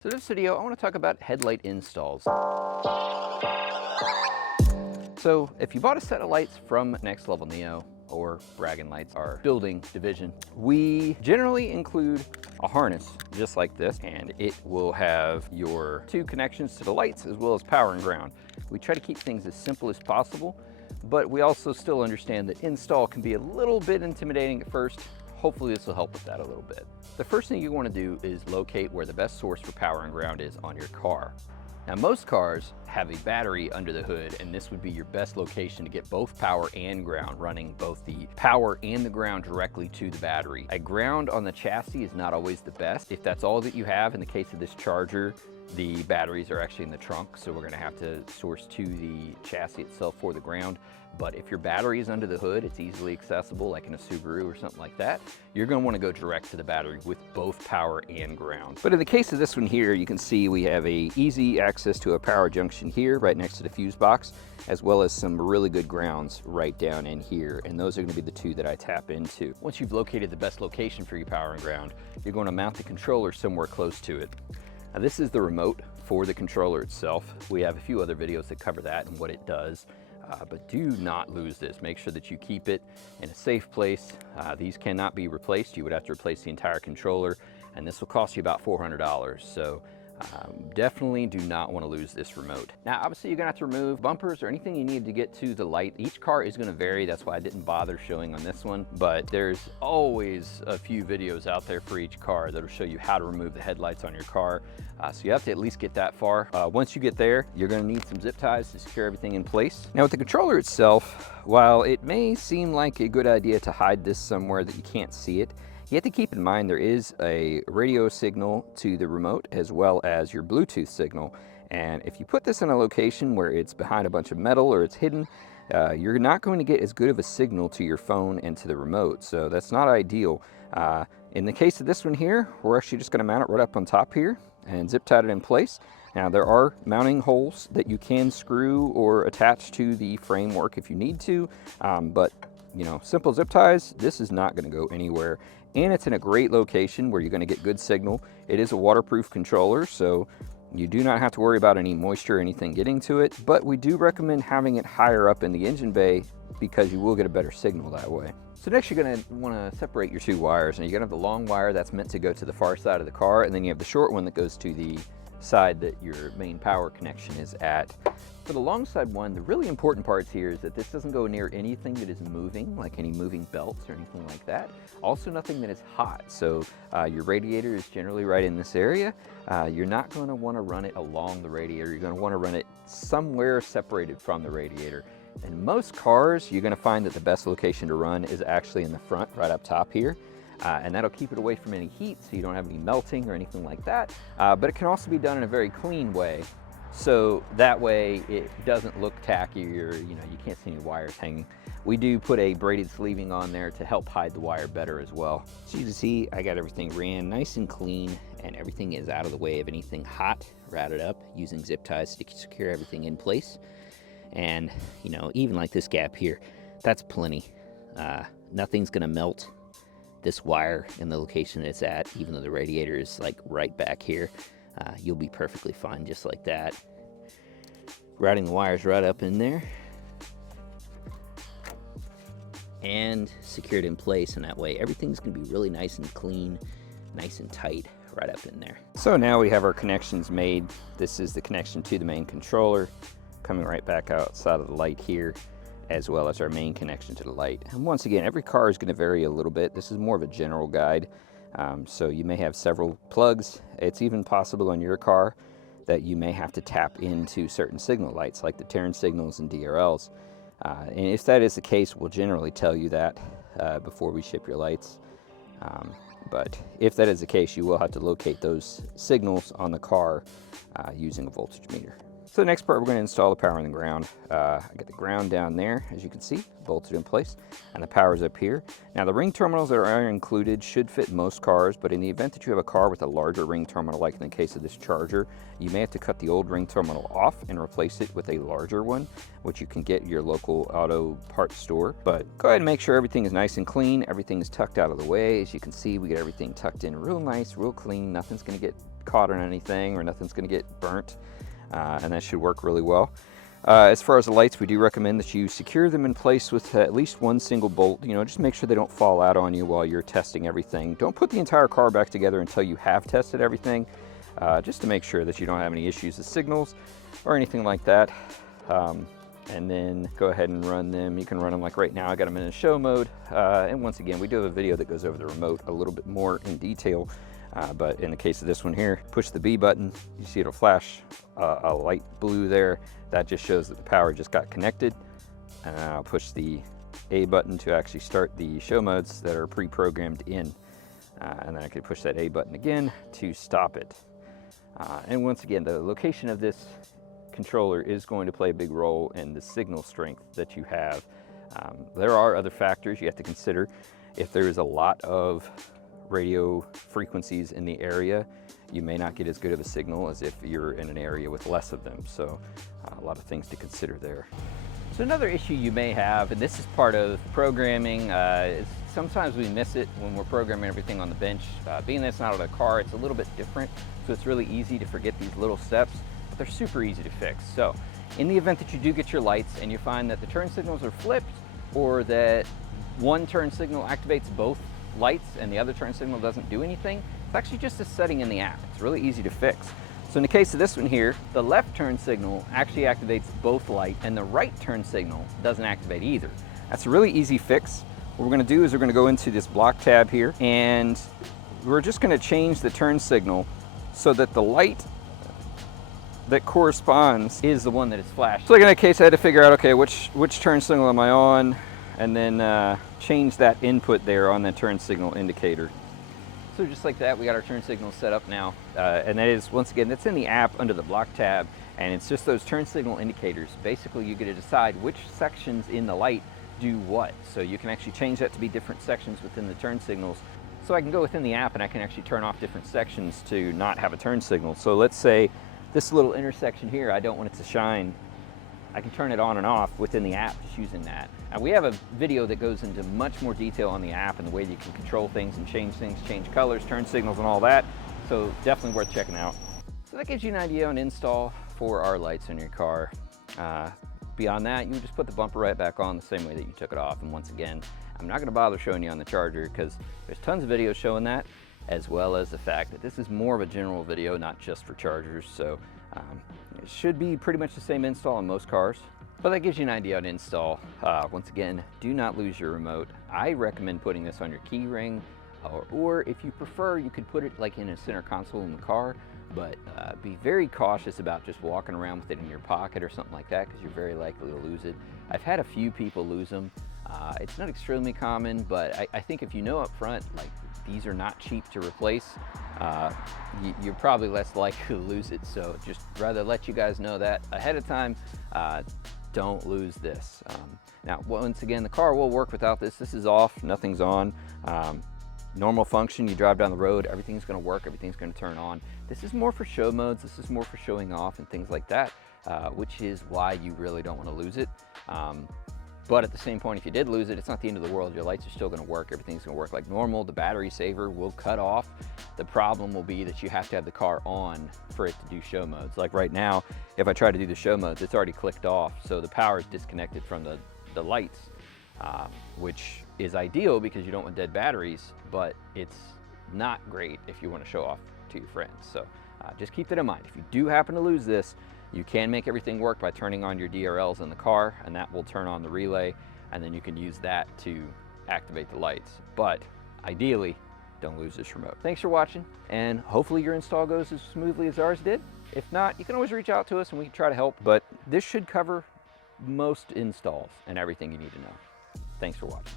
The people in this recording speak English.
So in this video, I want to talk about headlight installs. So if you bought a set of lights from Next Level Neo or Braggin Lights, our building division, we generally include a harness just like this, and it will have your two connections to the lights as well as power and ground. We try to keep things as simple as possible, but we also still understand that install can be a little bit intimidating at first. Hopefully this will help with that a little bit. The first thing you want to do is locate where the best source for power and ground is on your car. Now most cars have a battery under the hood, and this would be your best location to get both power and ground, running both the power and the ground directly to the battery. A ground on the chassis is not always the best. If that's all that you have, in the case of this Charger, the batteries are actually in the trunk, so we're going to have to source to the chassis itself for the ground. But if your battery is under the hood, it's easily accessible, like in a Subaru or something like that, you're going to want to go direct to the battery with both power and ground. But in the case of this one here, you can see we have a easy access to a power junction here right next to the fuse box, as well as some really good grounds right down in here, and those are going to be the two that I tap into. Once you've located the best location for your power and ground, you're going to mount the controller somewhere close to it. Now this is the remote for the controller itself. We have a few other videos that cover that and what it does, but do not lose this. Make sure that you keep it in a safe place. These cannot be replaced. You would have to replace the entire controller, and this will cost you about $400. So definitely do not want to lose this remote. Now obviously you're gonna have to remove bumpers or anything you need to get to the light. Each car is gonna vary, that's why I didn't bother showing on this one, but there's always a few videos out there for each car that'll show you how to remove the headlights on your car. So you have to at least get that far. Once you get there, you're gonna need some zip ties to secure everything in place. Now with the controller itself, while it may seem like a good idea to hide this somewhere that you can't see it, you have to keep in mind there is a radio signal to the remote as well as your Bluetooth signal. And if you put this in a location where it's behind a bunch of metal or it's hidden, you're not going to get as good of a signal to your phone and to the remote. So that's not ideal. In the case of this one here, we're actually just going to mount it right up on top here and zip tie it in place. Now there are mounting holes that you can screw or attach to the framework if you need to, but you know, simple zip ties, this is not going to go anywhere. And it's in a great location where you're going to get good signal. It is a waterproof controller, so you do not have to worry about any moisture or anything getting to it, but we do recommend having it higher up in the engine bay because you will get a better signal that way. So next you're going to want to separate your two wires, and you're going to have the long wire that's meant to go to the far side of the car, and then you have the short one that goes to the side that your main power connection is at. For the long side one, the really important parts here is that this doesn't go near anything that is moving, like any moving belts or anything like that. Also nothing that is hot. So your radiator is generally right in this area. You're not going to want to run it along the radiator. You're going to want to run it somewhere separated from the radiator. In most cars, you're going to find that the best location to run is actually in the front, right up top here. And that'll keep it away from any heat so you don't have any melting or anything like that. But it can also be done in a very clean way. So that way it doesn't look tacky, or you can't see any wires hanging. We do put a braided sleeving on there to help hide the wire better as well. So you can see I got everything ran nice and clean, and everything is out of the way of anything hot, routed up using zip ties to secure everything in place. And even like this gap here, that's plenty. Nothing's gonna melt this wire in the location it's at, even though the radiator is like right back here. You'll be perfectly fine just like that. Routing the wires right up in there and secured in place, and that way everything's gonna be really nice and clean, nice and tight right up in there. So now we have our connections made. This is the connection to the main controller coming right back outside of the light here, as well as our main connection to the light. And once again, every car is going to vary a little bit. This is more of a general guide. So you may have several plugs. It's even possible on your car that you may have to tap into certain signal lights like the turn signals and DRLs. And if that is the case, we'll generally tell you that before we ship your lights. But if that is the case, you will have to locate those signals on the car using a voltage meter. So the next part, we're going to install the power and the ground. I got the ground down there, as you can see, bolted in place, and the power's up here. Now the ring terminals that are included should fit most cars, but in the event that you have a car with a larger ring terminal, like in the case of this Charger, you may have to cut the old ring terminal off and replace it with a larger one, which you can get at your local auto parts store. But go ahead and make sure everything is nice and clean, everything is tucked out of the way. As you can see, we get everything tucked in real nice, real clean, nothing's going to get caught on anything or nothing's going to get burnt, and that should work really well. As far as the lights, we do recommend that you secure them in place with at least one single bolt. You know, just make sure they don't fall out on you while you're testing everything. Don't put the entire car back together until you have tested everything, just to make sure that you don't have any issues with signals or anything like that. And then go ahead and run them. You can run them like right now. I got them in a show mode. And once again, we do have a video that goes over the remote a little bit more in detail. But in the case of this one here, push the B button. You see it'll flash a light blue there. That just shows that the power just got connected. And then I'll push the A button to actually start the show modes that are pre-programmed in. And then I could push that A button again to stop it. And once again, the location of this controller is going to play a big role in the signal strength that you have. There are other factors you have to consider. If there is a lot of radio frequencies in the area, you may not get as good of a signal as if you're in an area with less of them. So a lot of things to consider there. So another issue you may have, and this is part of programming, is sometimes we miss it when we're programming everything on the bench. Being that it's not on a car, it's a little bit different. So it's really easy to forget these little steps, but they're super easy to fix. So in the event that you do get your lights and you find that the turn signals are flipped, or that one turn signal activates both lights and the other turn signal doesn't do anything, it's actually just a setting in the app. It's really easy to fix. So in the case of this one here, the left turn signal actually activates both lights and the right turn signal doesn't activate either. That's a really easy fix. What we're going to do is we're going to go into this block tab here, and we're just going to change the turn signal so that the light that corresponds is the one that is flashed. So like in that case, I had to figure out, okay, which turn signal am I on, and then change that input there on the turn signal indicator. So just like that, we got our turn signal set up now. And that is, once again, that's in the app under the block tab, and it's just those turn signal indicators. Basically, you get to decide which sections in the light do what. So you can actually change that to be different sections within the turn signals. So I can go within the app and I can actually turn off different sections to not have a turn signal. So let's say this little intersection here, I don't want it to shine. I can turn it on and off within the app just using that. And we have a video that goes into much more detail on the app and the way that you can control things and change things, change colors, turn signals and all that. So definitely worth checking out. So that gives you an idea on install for our lights on your car. Beyond that, you just put the bumper right back on the same way that you took it off. And once again, I'm not gonna bother showing you on the charger because there's tons of videos showing that, as well as the fact that this is more of a general video, not just for chargers. So it should be pretty much the same install on most cars, but that gives you an idea on install. Once again, do not lose your remote. I recommend putting this on your key ring, or if you prefer, you could put it like in a center console in the car, but be very cautious about just walking around with it in your pocket or something like that, because you're very likely to lose it. I've had a few people lose them. It's not extremely common, but I think if you know up front, like, these are not cheap to replace, you're probably less likely to lose it. So just rather let you guys know that ahead of time. Don't lose this. Now, once again, the car will work without this. This is off, nothing's on. Normal function, you drive down the road, everything's gonna work, everything's gonna turn on. This is more for show modes, this is more for showing off and things like that, which is why you really don't wanna lose it. But at the same point, if you did lose it, it's not the end of the world. Your lights are still gonna work. Everything's gonna work like normal. The battery saver will cut off. The problem will be that you have to have the car on for it to do show modes. Like right now, if I try to do the show modes, it's already clicked off. So the power is disconnected from the lights, which is ideal because you don't want dead batteries, but it's not great if you wanna show off to your friends. So just keep that in mind. If you do happen to lose this, you can make everything work by turning on your DRLs in the car, and that will turn on the relay, and then you can use that to activate the lights. But ideally, don't lose this remote. Thanks for watching, and hopefully your install goes as smoothly as ours did. If not, you can always reach out to us and we can try to help, but this should cover most installs and everything you need to know. Thanks for watching.